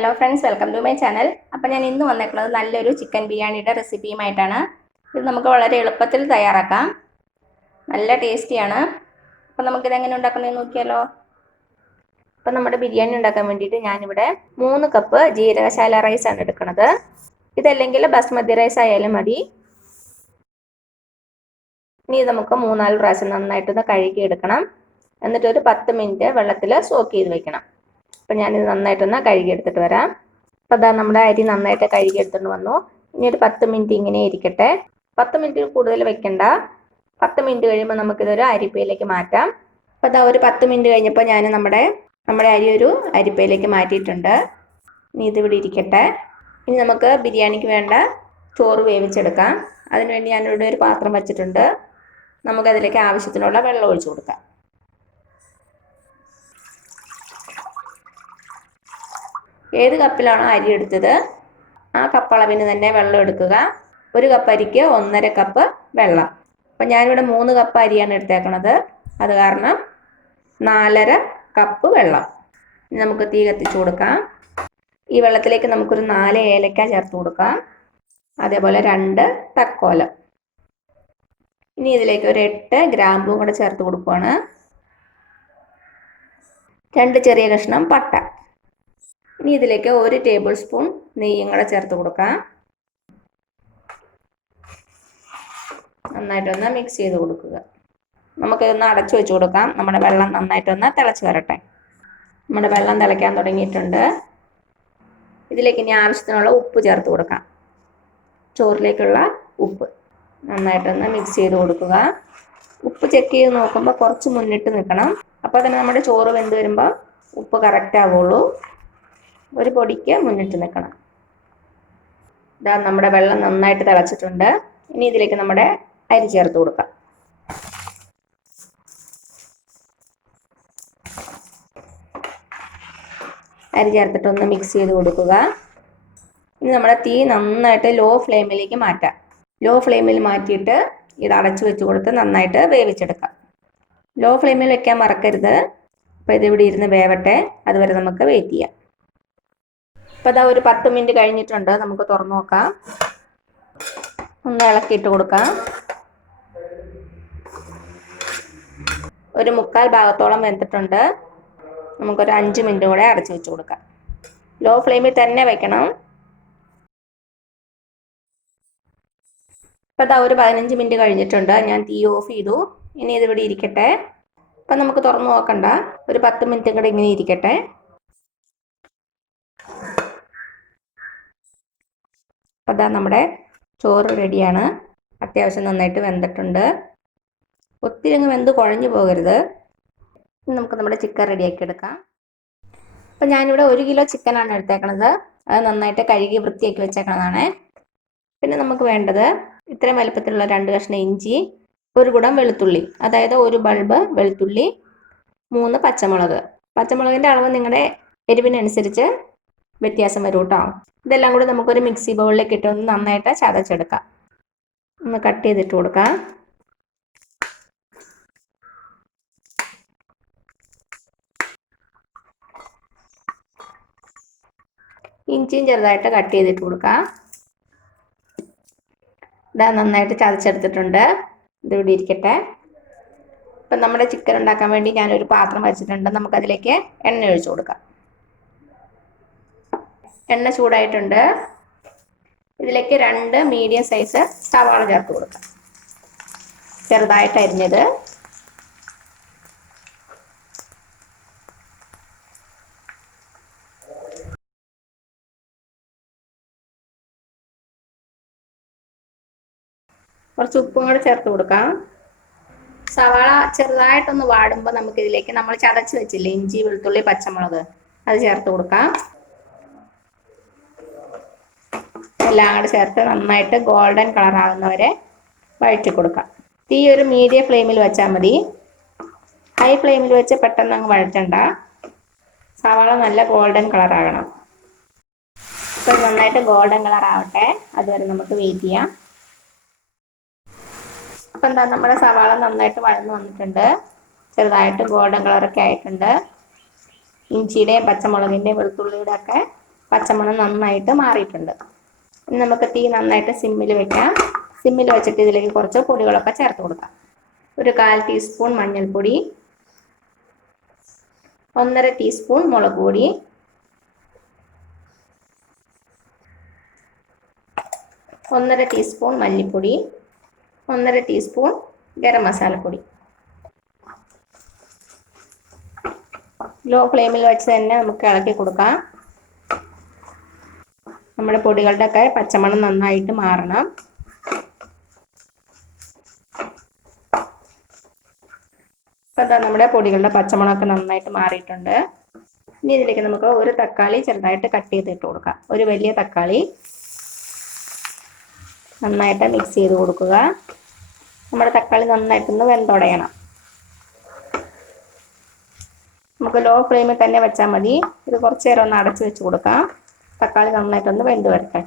Hello friends, welcome to my channel. അപ്പോൾ ഞാൻ ഇന്ന് വന്നേക്കുന്നത് നല്ലൊരു ചിക്കൻ ബിരിയാണിയുടെ റെസിപ്പിയുമായിട്ടാണ്. ഇത് നമുക്ക് വളരെ എളുപ്പത്തിൽ തയ്യാറാക്കാം. നല്ല ടേസ്റ്റിയാണ്. അപ്പോൾ നമുക്കിത് എങ്ങനെ ഉണ്ടാക്കണമെന്ന് നോക്കിയാലോ. അപ്പോൾ നമ്മുടെ ബിരിയാണി ഉണ്ടാക്കാൻ വേണ്ടിയിട്ട് ഞാനിവിടെ 3 കപ്പ് ജീരകശാല റൈസാണ് എടുക്കുന്നത്. ഇതല്ലെങ്കിൽ ബസ്മതി റൈസ് ആയാലും മതി. ഇനി നമുക്ക് 3-4 പ്രാവശ്യം നന്നായിട്ടൊന്ന് കഴുകി എടുക്കണം. എന്നിട്ട് ഒരു 10 മിനിറ്റ് വെള്ളത്തിൽ സോക്ക് ചെയ്ത് വെക്കണം. അപ്പോൾ ഞാനിത് നന്നായിട്ടൊന്ന് കഴുകിയെടുത്തിട്ട് വരാം. അപ്പോൾ അതാ നമ്മുടെ അരി നന്നായിട്ട് കഴുകിയെടുത്തുകൊണ്ട് വന്നു. ഇനി ഒരു 10 മിനിറ്റ് ഇങ്ങനെ ഇരിക്കട്ടെ. 10 മിനിറ്റ് കൂടുതൽ വെക്കണ്ട. 10 മിനിറ്റ് കഴിയുമ്പോൾ നമുക്കിതൊരു അരിപ്പയിലേക്ക് മാറ്റാം. അപ്പോൾ അതാ ഒരു 10 മിനിറ്റ് കഴിഞ്ഞപ്പോൾ ഞാൻ നമ്മുടെ അരി ഒരു അരിപ്പയിലേക്ക് മാറ്റിയിട്ടുണ്ട്. ഇനി ഇതിവിടെ ഇരിക്കട്ടെ. ഇനി നമുക്ക് ബിരിയാണിക്ക് വേണ്ട ചോറ് വേവിച്ചെടുക്കാം. അതിനുവേണ്ടി ഞാനിവിടെ ഒരു പാത്രം വച്ചിട്ടുണ്ട്. നമുക്കതിലേക്ക് ആവശ്യത്തിനുള്ള വെള്ളം ഒഴിച്ചു കൊടുക്കാം. ഏത് കപ്പിലാണോ അരി എടുത്തത് ആ കപ്പ് അളവിന് തന്നെ വെള്ളം എടുക്കുക. ഒരു കപ്പ് അരിക്ക് 1.5 കപ്പ് വെള്ളം. അപ്പം ഞാനിവിടെ 3 കപ്പ് അരിയാണ് എടുത്തേക്കണത്. അത് കാരണം 4.5 കപ്പ് വെള്ളം. ഇനി നമുക്ക് തീ കത്തിച്ചു കൊടുക്കാം. ഈ വെള്ളത്തിലേക്ക് നമുക്കൊരു 4 ഏലക്ക ചേർത്ത് കൊടുക്കാം. അതേപോലെ 2 തക്കോലം. ഇനി ഇതിലേക്ക് ഒരു 8 ഗ്രാമ്പും കൂടെ ചേർത്ത് കൊടുക്കുകയാണ്. 2 ചെറിയ കഷ്ണം പട്ട. ഇനി ഇതിലേക്ക് 1 ടേബിൾ സ്പൂൺ നെയ്യും കൂടെ ചേർത്ത് കൊടുക്കാം. നന്നായിട്ടൊന്ന് മിക്സ് ചെയ്ത് കൊടുക്കുക. നമുക്കിതൊന്ന് അടച്ചു വെച്ച് കൊടുക്കാം. നമ്മുടെ വെള്ളം നന്നായിട്ടൊന്ന് തിളച്ച് വരട്ടെ. നമ്മുടെ വെള്ളം തിളയ്ക്കാൻ തുടങ്ങിയിട്ടുണ്ട്. ഇതിലേക്ക് ഇനി ആവശ്യത്തിനുള്ള ഉപ്പ് ചേർത്ത് കൊടുക്കാം. ചോറിലേക്കുള്ള ഉപ്പ് നന്നായിട്ടൊന്ന് മിക്സ് ചെയ്ത് കൊടുക്കുക. ഉപ്പ് ചെക്ക് ചെയ്ത് നോക്കുമ്പോൾ കുറച്ച് മുന്നിട്ട് നിൽക്കണം. അപ്പോൾ തന്നെ നമ്മുടെ ചോറ് വെന്ത് വരുമ്പോൾ ഉപ്പ് കറക്റ്റ് ആവുള്ളൂ. ഒരു പൊടിക്ക് മുന്നിട്ട് നിൽക്കണം. ഇതാ നമ്മുടെ വെള്ളം നന്നായിട്ട് തിളച്ചിട്ടുണ്ട്. ഇനി ഇതിലേക്ക് നമ്മുടെ അരി ചേർത്ത് കൊടുക്കാം. അരി ചേർത്തിട്ടൊന്ന് മിക്സ് ചെയ്ത് കൊടുക്കുക. ഇനി നമ്മുടെ തീ നന്നായിട്ട് ലോ ഫ്ലെയിമിലേക്ക് മാറ്റാം. ലോ ഫ്ലെയിമിൽ മാറ്റിയിട്ട് ഇത് അടച്ചു വെച്ച് കൊടുത്ത് നന്നായിട്ട് വേവിച്ചെടുക്കാം. ലോ ഫ്ലെയിമിൽ വെക്കാൻ മറക്കരുത്. അപ്പോൾ ഇതിവിടെ ഇരുന്ന് വേവട്ടെ. അതുവരെ നമുക്ക് വെയിറ്റ് ചെയ്യാം. അപ്പോൾ അതാ ഒരു 10 മിനിറ്റ് കഴിഞ്ഞിട്ടുണ്ട്. നമുക്ക് തുറന്നു നോക്കാം. ഒന്ന് ഇളക്കിയിട്ട് കൊടുക്കാം. ഒരു 1/4 ഭാഗത്തോളം വെന്തിട്ടുണ്ട്. നമുക്കൊരു 5 മിനിറ്റ് കൂടെ അടച്ചു വെച്ച് കൊടുക്കാം. ലോ ഫ്ലെയിമിൽ തന്നെ വെക്കണം. അപ്പോൾ അതാ ഒരു 15 മിനിറ്റ് കഴിഞ്ഞിട്ടുണ്ട്. ഞാൻ തീ ഓഫ് ചെയ്തു. ഇനി ഇതിവിടെ ഇരിക്കട്ടെ. അപ്പം നമുക്ക് തുറന്നു നോക്കണ്ട. ഒരു 10 മിനിറ്റ് കൂടെ ഇങ്ങനെ ഇരിക്കട്ടെ. അപ്പോൾ അതാ നമ്മുടെ ചോറ് റെഡിയാണ്. അത്യാവശ്യം നന്നായിട്ട് വെന്തിട്ടുണ്ട്. ഒത്തിരി അങ്ങ് വെന്ത് കുഴഞ്ഞു പോകരുത്. ഇനി നമുക്ക് നമ്മുടെ ചിക്കൻ റെഡിയാക്കി എടുക്കാം. അപ്പം ഞാനിവിടെ 1 കിലോ ചിക്കനാണ് എടുത്തേക്കണത്. അത് നന്നായിട്ട് കഴുകി വൃത്തിയാക്കി വെച്ചേക്കണതാണ്. പിന്നെ നമുക്ക് വേണ്ടത് ഇത്രയും വലുപ്പത്തിലുള്ള 2 കഷ്ണം ഇഞ്ചി, 1 കുടം വെളുത്തുള്ളി, അതായത് 1 ബൾബ് വെളുത്തുള്ളി, 3 പച്ചമുളക്. പച്ചമുളകിൻ്റെ അളവ് നിങ്ങളുടെ എരിവിനനുസരിച്ച് വ്യത്യാസം വരും കേട്ടോ. ഇതെല്ലാം കൂടി നമുക്കൊരു മിക്സി ബൗളിലേക്ക് ഇട്ടൊന്ന് നന്നായിട്ട് ചതച്ചെടുക്കാം. ഒന്ന് കട്ട് ചെയ്തിട്ട് കൊടുക്കാം. ഇഞ്ചിയും ചെറുതായിട്ട് കട്ട് ചെയ്തിട്ട് കൊടുക്കാം. ഇതാ നന്നായിട്ട് ചതച്ചെടുത്തിട്ടുണ്ട്. ഇതിവിടെ ഇരിക്കട്ടെ. ഇപ്പം നമ്മുടെ ചിക്കൻ ഉണ്ടാക്കാൻ വേണ്ടി ഞാനൊരു പാത്രം വെച്ചിട്ടുണ്ട്. നമുക്കതിലേക്ക് എണ്ണ ഒഴിച്ചു കൊടുക്കാം. എണ്ണ ചൂടായിട്ടുണ്ട്. ഇതിലേക്ക് 2 മീഡിയം സൈസ് സവാള ചേർത്ത് കൊടുക്കാം. ചെറുതായിട്ട് അരിഞ്ഞത്. കുറച്ച് ഉപ്പും കൂടെ ചേർത്ത് കൊടുക്കാം. സവാള ചെറുതായിട്ടൊന്ന് വാടുമ്പോൾ നമുക്കിതിലേക്ക് നമ്മൾ ചതച്ച് വെച്ചില്ലേ ഇഞ്ചി, വെളുത്തുള്ളി, പച്ചമുളക്, അത് ചേർത്ത് കൊടുക്കാം. എല്ലാം കൂടെ ചേർത്ത് നന്നായിട്ട് ഗോൾഡൻ കളർ ആകുന്നവരെ വഴറ്റി കൊടുക്കാം. തീ ഒരു മീഡിയം ഫ്ലെയിമിൽ വെച്ചാൽ മതി. ഹൈ ഫ്ലെയിമിൽ വെച്ച് പെട്ടെന്ന് അങ്ങ് വഴറ്റണ്ട. സവാള നല്ല ഗോൾഡൻ കളർ ആകണം. അപ്പോൾ നന്നായിട്ട് ഗോൾഡൻ കളർ ആവട്ടെ. അതുവരെ നമുക്ക് വെയിറ്റ് ചെയ്യാം. അപ്പം എന്താ നമ്മുടെ സവാള നന്നായിട്ട് വഴന്ന് വന്നിട്ടുണ്ട്. ചെറുതായിട്ട് ഗോൾഡൻ കളറൊക്കെ ആയിട്ടുണ്ട്. ഇഞ്ചിയുടെയും പച്ചമുളകിൻ്റെയും വെളുത്തുള്ളിയുടെ ഒക്കെ പച്ചമണം നന്നായിട്ട് മാറിയിട്ടുണ്ട്. ഇനി നമുക്ക് തീ നന്നായിട്ട് സിമ്മിൽ വെക്കാം. സിമ്മിൽ വെച്ചിട്ട് ഇതിലേക്ക് കുറച്ച് പൊടികളൊക്കെ ചേർത്ത് കൊടുക്കാം. ഒരു 1/4 ടീസ്പൂൺ മഞ്ഞൾപ്പൊടി, 1/2 ടീസ്പൂൺ മുളക് പൊടി, 1/2 ടീസ്പൂൺ മല്ലിപ്പൊടി, 1/2 ടീസ്പൂൺ ഗരം മസാലപ്പൊടി. ലോ ഫ്ലെയിമിൽ വെച്ച് തന്നെ നമുക്ക് ഇളക്കി കൊടുക്കാം. നമ്മുടെ പൊടികളുടെ ഒക്കെ പച്ചമണം നന്നായിട്ട് മാറണം. ഇപ്പം നമ്മുടെ പൊടികളുടെ പച്ചമണമൊക്കെ നന്നായിട്ട് മാറിയിട്ടുണ്ട്. ഇനി ഇതിലേക്ക് നമുക്ക് ഒരു തക്കാളി ചെറുതായിട്ട് കട്ട് ചെയ്തിട്ട് കൊടുക്കാം. ഒരു വലിയ തക്കാളി നന്നായിട്ട് മിക്സ് ചെയ്ത് കൊടുക്കുക. നമ്മുടെ തക്കാളി നന്നായിട്ടൊന്ന് വെന്തുടയണം. നമുക്ക് ലോ ഫ്ലെയിമിൽ തന്നെ വെച്ചാൽ മതി. ഇത് കുറച്ച് നേരം ഒന്ന് അടച്ചു വെച്ച് കൊടുക്കാം. തക്കാളി നന്നായിട്ടൊന്ന് വെന്ത് വരട്ടെ.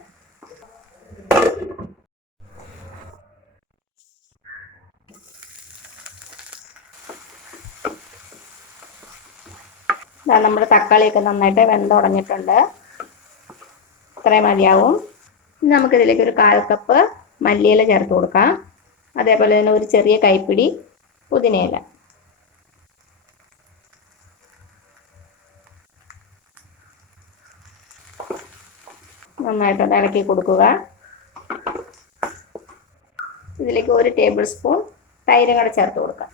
നമ്മുടെ തക്കാളിയൊക്കെ നന്നായിട്ട് വെന്തുടഞ്ഞിട്ടുണ്ട്. ഇത്രയും മതിയാവും. ഇനി നമുക്കിതിലേക്ക് ഒരു 1/4 കപ്പ് മല്ലിയില ചേർത്ത് കൊടുക്കാം. അതേപോലെ തന്നെ ഒരു ചെറിയ കൈപ്പിടി പുതിനയില. നന്നായിട്ട് ഇളക്കി കൊടുക്കുക. ഇതിലേക്ക് 1 ടേബിൾ സ്പൂൺ തൈരും കൂടെ ചേർത്ത് കൊടുക്കാം.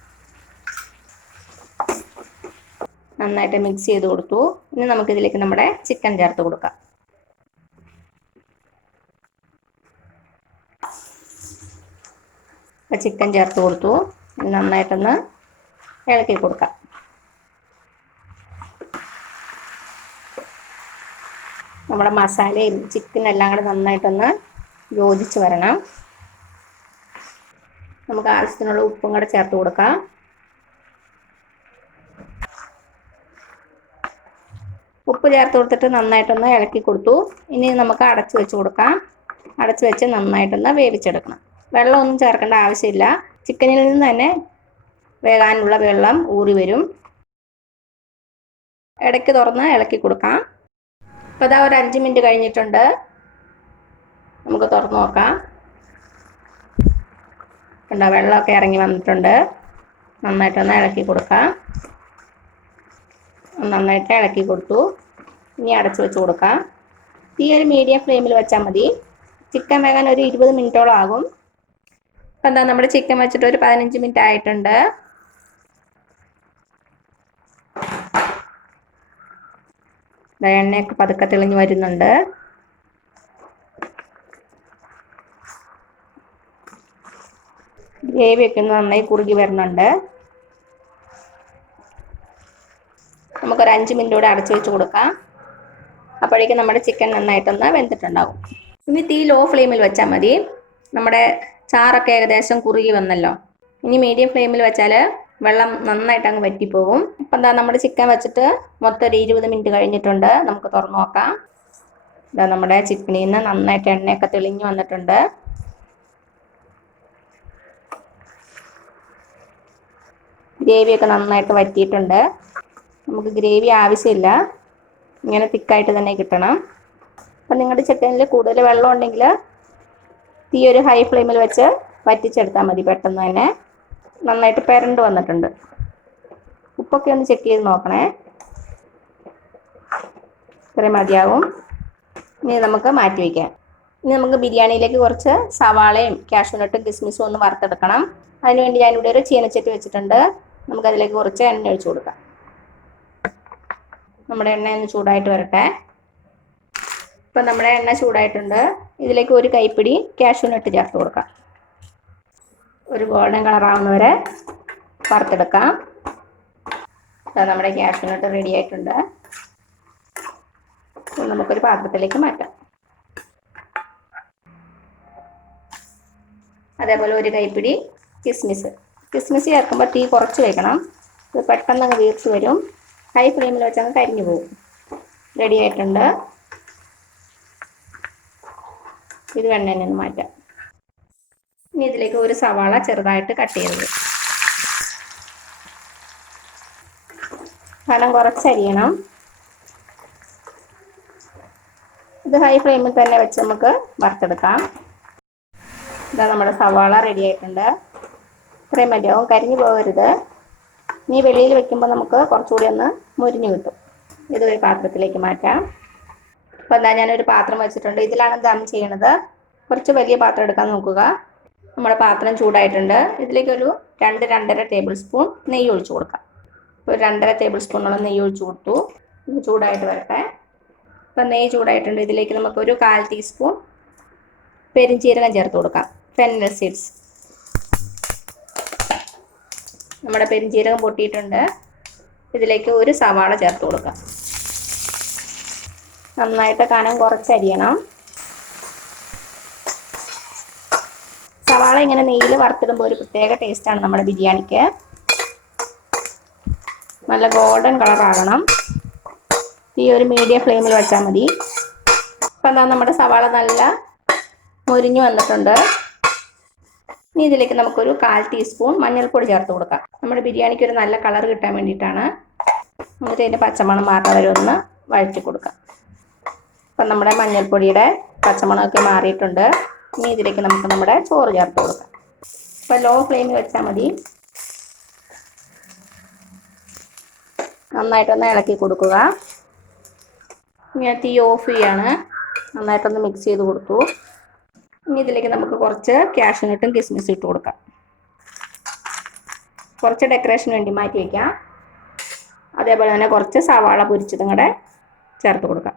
നന്നായിട്ട് മിക്സ് ചെയ്ത് കൊടുത്തു. ഇനി നമുക്കിതിലേക്ക് നമ്മുടെ ചിക്കൻ ചേർത്ത് കൊടുക്കാം. ചിക്കൻ ചേർത്ത് കൊടുത്തു. നന്നായിട്ടൊന്ന് ഇളക്കി കൊടുക്കാം. നമ്മുടെ മസാലയും ചിക്കനും എല്ലാം കൂടെ നന്നായിട്ടൊന്ന് യോജിച്ച് വരണം. നമുക്ക് ആവശ്യത്തിനുള്ള ഉപ്പും കൂടെ ചേർത്ത് കൊടുക്കാം. ഉപ്പ് ചേർത്ത് കൊടുത്തിട്ട് നന്നായിട്ടൊന്ന് ഇളക്കി കൊടുത്തു. ഇനി നമുക്ക് അടച്ചു വെച്ച് കൊടുക്കാം. അടച്ചു വെച്ച് നന്നായിട്ടൊന്ന് വേവിച്ചെടുക്കണം. വെള്ളമൊന്നും ചേർക്കേണ്ട ആവശ്യമില്ല. ചിക്കനിൽ നിന്ന് തന്നെ വേകാനുള്ള വെള്ളം ഊറി വരും. ഇടയ്ക്ക് തുറന്ന് ഇളക്കി കൊടുക്കാം. അപ്പോൾ അതാ ഒരു 5 മിനിറ്റ് കഴിഞ്ഞിട്ടുണ്ട്. നമുക്ക് തുറന്ന് നോക്കാം. കണ്ടോ, വെള്ളമൊക്കെ ഇറങ്ങി വന്നിട്ടുണ്ട്. നന്നായിട്ടൊന്ന് ഇളക്കി കൊടുക്കാം. നന്നായിട്ട് ഇളക്കി കൊടുത്തു. ഇനി അടച്ചു വെച്ച് കൊടുക്കാം. തീ ഒരു മീഡിയം ഫ്ലെയിമിൽ വെച്ചാൽ മതി. ചിക്കൻ വേകാൻ ഒരു 20 മിനിറ്റോളം ആകും. അപ്പം എന്താ നമ്മുടെ ചിക്കൻ വെച്ചിട്ട് ഒരു 15 മിനിറ്റ് ആയിട്ടുണ്ട്. എണ്ണയൊക്കെ പതുക്കെ തെളിഞ്ഞ് വരുന്നുണ്ട്. ഗ്രേവിയൊക്കെ ഒന്ന് നന്നായി കുറുകി വരുന്നുണ്ട്. നമുക്കൊരു 5 മിനിറ്റ് കൂടെ അടച്ചു വെച്ച് കൊടുക്കാം. അപ്പോഴേക്കും നമ്മുടെ ചിക്കൻ നന്നായിട്ടൊന്ന് വെന്തിട്ടുണ്ടാവും. ഇനി തീ ലോ ഫ്ലെയിമിൽ വെച്ചാൽ മതി. നമ്മുടെ ചാറൊക്കെ ഏകദേശം കുറുകി വന്നല്ലോ. ഇനി മീഡിയം ഫ്ലെയിമിൽ വെച്ചാൽ വെള്ളം നന്നായിട്ട് അങ്ങ് വറ്റിപ്പോകും. അപ്പം എന്താ നമ്മുടെ ചിക്കൻ വെച്ചിട്ട് മൊത്തം ഒരു 20 മിനിറ്റ് കഴിഞ്ഞിട്ടുണ്ട്. നമുക്ക് തുറന്നു നോക്കാം. ഇതാ നമ്മുടെ ചിക്കനിൽ നിന്ന് നന്നായിട്ട് എണ്ണയൊക്കെ തെളിഞ്ഞു വന്നിട്ടുണ്ട്. ഗ്രേവിയൊക്കെ നന്നായിട്ട് വറ്റിയിട്ടുണ്ട്. നമുക്ക് ഗ്രേവി ആവശ്യമില്ല, ഇങ്ങനെ തിക്കായിട്ട് തന്നെ കിട്ടണം. അപ്പം നിങ്ങളുടെ ചിക്കനിൽ കൂടുതൽ വെള്ളം ഉണ്ടെങ്കിൽ തീ ഒരു ഹൈ ഫ്ലെയിമിൽ വെച്ച് വറ്റിച്ചെടുത്താൽ മതി. പെട്ടെന്ന് തന്നെ നന്നായിട്ട് പെരണ്ട് വന്നിട്ടുണ്ട്. ഉപ്പൊക്കെ ഒന്ന് ചെക്ക് ചെയ്ത് നോക്കണേ. ഇത്രയും മതിയാവും. ഇനി നമുക്ക് മാറ്റി വയ്ക്കാം. ഇനി നമുക്ക് ബിരിയാണിയിലേക്ക് കുറച്ച് സവാളയും കാഷ്യൂനട്ടും കിസ്മിസും ഒന്ന് വറുത്തെടുക്കണം. അതിനുവേണ്ടി ഞാനിവിടെ ഒരു ചീനച്ചട്ടി വെച്ചിട്ടുണ്ട്. നമുക്കതിലേക്ക് കുറച്ച് എണ്ണ ഒഴിച്ചു കൊടുക്കാം. നമ്മുടെ എണ്ണ ഒന്ന് ചൂടായിട്ട് വരട്ടെ. ഇപ്പം നമ്മുടെ എണ്ണ ചൂടായിട്ടുണ്ട്. ഇതിലേക്ക് ഒരു കൈപ്പിടി കാഷ്യൂനട്ട് ചേർത്ത് കൊടുക്കാം. ഒരു ഗോൾഡൻ കളറാവുന്നവരെ വറുത്തെടുക്കാം. നമ്മുടെ കാഷ്യൂനട്ട് റെഡി ആയിട്ടുണ്ട്. നമുക്കൊരു പാത്രത്തിലേക്ക് മാറ്റാം. അതേപോലെ ഒരു കൈപ്പിടി കിസ്മിസ്. കിസ്മിസ് ചേർക്കുമ്പോൾ തീ കുറച്ച് വയ്ക്കണം. ഇത് പെട്ടെന്ന് അങ്ങ് വീർത്ത് വരും. ഹൈ ഫ്ലെയിമിൽ വെച്ചങ്ങ് കരിഞ്ഞു പോകും. റെഡി ആയിട്ടുണ്ട്. ഇത് വെണ്ണയിൽ നിന്ന് മാറ്റാം. ഇനി ഇതിലേക്ക് ഒരു സവാള ചെറുതായിട്ട് കട്ട് ചെയ്തത്. കനം കുറച്ചരിയണം. ഇത് ഹൈ ഫ്ലെയിമിൽ തന്നെ വെച്ച് നമുക്ക് വറുത്തെടുക്കാം. ഇതാ നമ്മുടെ സവാള റെഡി ആയിട്ടുണ്ട്. ഇത്രയും മതിയാവും, കരിഞ്ഞു പോകരുത്. ഇനി വെളിയിൽ വെക്കുമ്പോൾ നമുക്ക് കുറച്ചുകൂടി ഒന്ന് മുരിഞ്ഞു കിട്ടും. ഇതൊരു പാത്രത്തിലേക്ക് മാറ്റാം. അപ്പോൾ എന്താ ഞാനൊരു പാത്രം വെച്ചിട്ടുണ്ട്. ഇതിലാണ് ദം ചെയ്യണത്. കുറച്ച് വലിയ പാത്രം എടുക്കാൻ നോക്കുക. നമ്മുടെ പാത്രം ചൂടായിട്ടുണ്ട്. ഇതിലേക്കൊരു 2-2.5 ടേബിൾ സ്പൂൺ നെയ്യ് ഒഴിച്ചു കൊടുക്കാം. ഇപ്പോൾ 2.5 ടേബിൾ സ്പൂണോളം നെയ്യ് ഒഴിച്ചു കൊടുത്തു. ഇത് ചൂടായിട്ട് വരട്ടെ. ഇപ്പം നെയ്യ് ചൂടായിട്ടുണ്ട്. ഇതിലേക്ക് നമുക്കൊരു 1/4 ടീസ്പൂൺ പെരിഞ്ചീരകം ചേർത്ത് കൊടുക്കാം. ഫെന്നൽ സീഡ്സ്. നമ്മുടെ പെരിഞ്ചീരകം പൊട്ടിയിട്ടുണ്ട്. ഇതിലേക്ക് ഒരു സവാള ചേർത്ത് കൊടുക്കാം. നന്നായിട്ട് കനം കുറച്ചരിയണം. സവാള ഇങ്ങനെ നെയ്യിൽ വറുത്തിടുമ്പോൾ ഒരു പ്രത്യേക ടേസ്റ്റാണ് നമ്മുടെ ബിരിയാണിക്ക്. നല്ല ഗോൾഡൻ കളറാകണം. ഈ ഒരു മീഡിയം ഫ്ലെയിമിൽ വെച്ചാൽ മതി. ഇപ്പം എന്താ നമ്മുടെ സവാള നല്ല മുരിഞ്ഞു വന്നിട്ടുണ്ട്. ഇനി ഇതിലേക്ക് നമുക്കൊരു 1/4 ടീസ്പൂൺ മഞ്ഞൾപ്പൊടി ചേർത്ത് കൊടുക്കാം. നമ്മുടെ ബിരിയാണിക്ക് ഒരു നല്ല കളർ കിട്ടാൻ വേണ്ടിയിട്ടാണ്. എന്നിട്ട് ഇതിൻ്റെ പച്ചമണം മാറാൻ വരെ ഒന്ന് വഴറ്റി കൊടുക്കാം. അപ്പം നമ്മുടെ മഞ്ഞൾപ്പൊടിയുടെ പച്ചമണമൊക്കെ മാറിയിട്ടുണ്ട്. ഇനി ഇതിലേക്ക് നമുക്ക് നമ്മുടെ ചോറ് ചേർത്ത് കൊടുക്കാം. ഇപ്പം ലോ ഫ്ലെയിമിൽ വെച്ചാൽ മതി. നന്നായിട്ടൊന്ന് ഇളക്കി കൊടുക്കുക. ഞാൻ തീ ഓഫ് ചെയ്യാണ്. നന്നായിട്ടൊന്ന് മിക്സ് ചെയ്ത് കൊടുത്തു. ഇനി ഇതിലേക്ക് നമുക്ക് കുറച്ച് കാഷ്യൂനട്ടും കിസ്മിസും ഇട്ട് കൊടുക്കാം. കുറച്ച് ഡെക്കറേഷന് വേണ്ടി മാറ്റി വയ്ക്കാം. അതേപോലെ തന്നെ കുറച്ച് സവാള പൊരിച്ചതും കൂടെ ചേർത്ത് കൊടുക്കാം.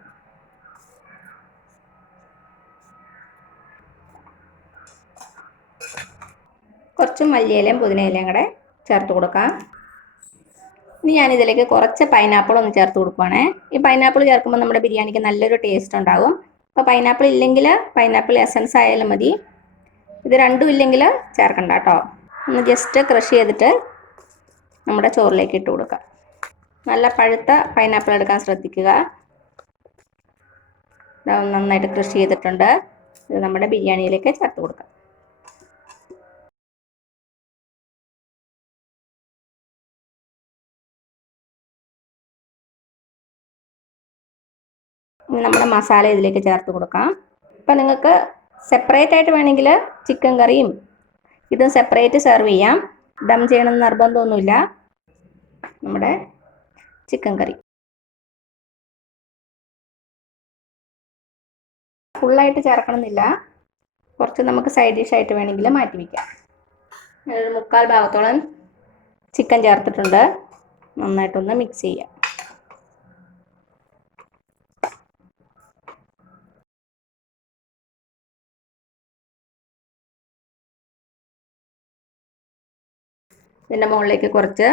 കുറച്ച് മല്ലിയിലയും പുതിനയിലയും കൂടെ ചേർത്ത് കൊടുക്കാം. ഇനി ഞാനിതിലേക്ക് കുറച്ച് പൈനാപ്പിൾ ഒന്ന് ചേർത്ത് കൊടുക്കുവാണേ. ഈ പൈനാപ്പിൾ ചേർക്കുമ്പോൾ നമ്മുടെ ബിരിയാണിക്ക് നല്ലൊരു ടേസ്റ്റ് ഉണ്ടാകും. അപ്പോൾ പൈനാപ്പിൾ ഇല്ലെങ്കിൽ പൈനാപ്പിൾ എസൻസ് ആയാലും മതി. ഇത് രണ്ടും ഇല്ലെങ്കിൽ ചേർക്കണ്ട കേട്ടോ. ഒന്ന് ജസ്റ്റ് ക്രഷ് ചെയ്തിട്ട് നമ്മുടെ ചോറിലേക്ക് ഇട്ട് കൊടുക്കാം. നല്ല പഴുത്ത പൈനാപ്പിൾ എടുക്കാൻ ശ്രദ്ധിക്കുക. നന്നായിട്ട് ക്രഷ് ചെയ്തിട്ടുണ്ട്. ഇത് നമ്മുടെ ബിരിയാണിയിലേക്ക് ചേർത്ത് കൊടുക്കാം. ഇനി നമ്മുടെ മസാല ഇതിലേക്ക് ചേർത്ത് കൊടുക്കാം. ഇപ്പം നിങ്ങൾക്ക് സെപ്പറേറ്റ് ആയിട്ട് വേണമെങ്കിൽ ചിക്കൻ കറിയും ഇതും സെപ്പറേറ്റ് സെർവ് ചെയ്യാം. ദം ചെയ്യണമെന്ന് നിർബന്ധമൊന്നുമില്ല. നമ്മുടെ ചിക്കൻ കറി ഫുള്ളായിട്ട് ചേർക്കണമെന്നില്ല. കുറച്ച് നമുക്ക് സൈഡ് ഡിഷായിട്ട് വേണമെങ്കിൽ മാറ്റി വയ്ക്കാം. ഒരു 3/4 ഭാഗത്തോളം ചിക്കൻ ചേർത്തിട്ടുണ്ട്. നന്നായിട്ടൊന്ന് മിക്സ് ചെയ്യാം. ഇതിൻ്റെ മുകളിലേക്ക് കുറച്ച്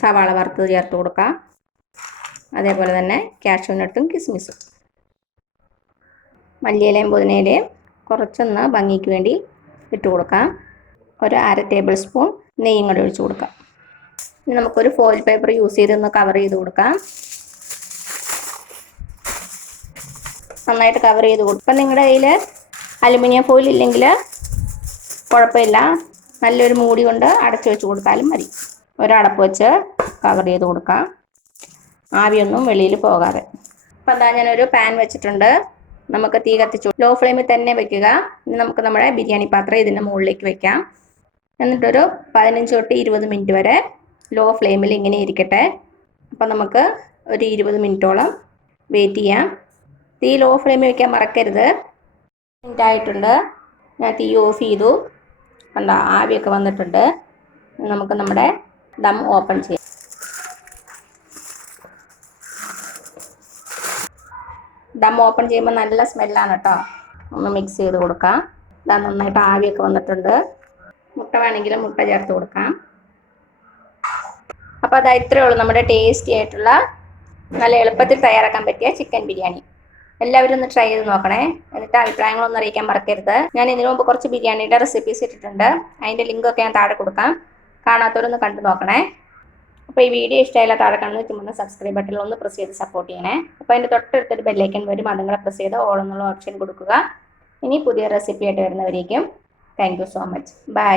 സവാള വറുത്തത് ചേർത്ത് കൊടുക്കാം. അതേപോലെ തന്നെ കാഷ്യൂനട്ടും കിസ്മിസും മല്ലിയിലയും പുതിനയിലയും കുറച്ചൊന്ന് ഭംഗിക്ക് വേണ്ടി ഇട്ട് കൊടുക്കാം. ഒരു 1/2 ടേബിൾ സ്പൂൺ നെയ്യും കൂടി ഒഴിച്ച് കൊടുക്കാം. ഇനി നമുക്കൊരു ഫോയിൽ പേപ്പർ യൂസ് ചെയ്തൊന്ന് കവർ ചെയ്ത് കൊടുക്കാം. നന്നായിട്ട് കവർ ചെയ്ത് കൊടുക്കും. ഇപ്പം നിങ്ങളുടെ കയ്യിൽ അലുമിനിയം ഫോയിൽ ഇല്ലെങ്കിൽ കുഴപ്പമില്ല. നല്ലൊരു മൂടി കൊണ്ട് അടച്ചു വെച്ച് കൊടുത്താലും മതി. ഒരടപ്പ് വെച്ച് കവർ ചെയ്ത് കൊടുക്കാം, ആവിയൊന്നും വെളിയിൽ പോകാതെ. അപ്പം എന്താ ഞാനൊരു പാൻ വെച്ചിട്ടുണ്ട്. നമുക്ക് തീ കത്തിച്ചു ലോ ഫ്ലെയിമിൽ തന്നെ വെക്കുക. ഇനി നമുക്ക് നമ്മുടെ ബിരിയാണി പാത്രം ഇതിൻ്റെ മുകളിലേക്ക് വെക്കാം. എന്നിട്ടൊരു 15 തൊട്ട് 20 മിനിറ്റ് വരെ ലോ ഫ്ലെയിമിൽ ഇങ്ങനെ ഇരിക്കട്ടെ. അപ്പം നമുക്ക് ഒരു 20 മിനിറ്റോളം വെയിറ്റ് ചെയ്യാം. തീ ലോ ഫ്ലെയിമിൽ വെക്കാൻ മറക്കരുത്. മിനിറ്റ് ആയിട്ടുണ്ട്. ഞാൻ തീ ഓഫ് ചെയ്തു. കണ്ടോ, ആവിയൊക്കെ വന്നിട്ടുണ്ട്. നമുക്ക് നമ്മുടെ ദം ഓപ്പൺ ചെയ്യാം. ദം ഓപ്പൺ ചെയ്യുമ്പോൾ നല്ല സ്മെല്ലാണ് കേട്ടോ. ഒന്ന് മിക്സ് ചെയ്ത് കൊടുക്കാം. ഇതാ നന്നായിട്ട് ആവിയൊക്കെ വന്നിട്ടുണ്ട്. മുട്ട വേണമെങ്കിൽ മുട്ട ചേർത്ത് കൊടുക്കാം. അപ്പോൾ അതാ ഇത്രയേ ഉള്ളൂ നമ്മുടെ ടേസ്റ്റി ആയിട്ടുള്ള നല്ല എളുപ്പത്തിൽ തയ്യാറാക്കാൻ പറ്റിയ ചിക്കൻ ബിരിയാണി. എല്ലാവരും ഒന്ന് ട്രൈ ചെയ്ത് നോക്കണേ. എന്നിട്ട് അഭിപ്രായങ്ങളൊന്നും അറിയിക്കാൻ മറക്കരുത്. ഞാൻ ഇതിനു മുമ്പ് കുറച്ച് ബിരിയാണിയുടെ റെസിപ്പീസ് ഇട്ടിട്ടുണ്ട്. അതിൻ്റെ ലിങ്കൊക്കെ ഞാൻ താഴെ കൊടുക്കാം. കാണാത്തവരൊന്ന് കണ്ടു നോക്കണേ. അപ്പോൾ ഈ വീഡിയോ ഇഷ്ടമായാലും താഴെ കാണുന്ന ചുമന്ന സബ്സ്ക്രൈബ് ബട്ടണിൽ ഒന്ന് പ്രസ് ചെയ്ത് സപ്പോർട്ട് ചെയ്യണേ. അപ്പോൾ അതിൻ്റെ തൊട്ടടുത്തൊരു ബെല്ലൈക്കൻ വരും. അതും കൂടെ പ്രസ് ചെയ്ത് ഓൾ എന്നുള്ള ഓപ്ഷൻ കൊടുക്കുക. ഇനി പുതിയ റെസിപ്പി ആയിട്ട് വരുന്നവരേക്കും thank you so much. By.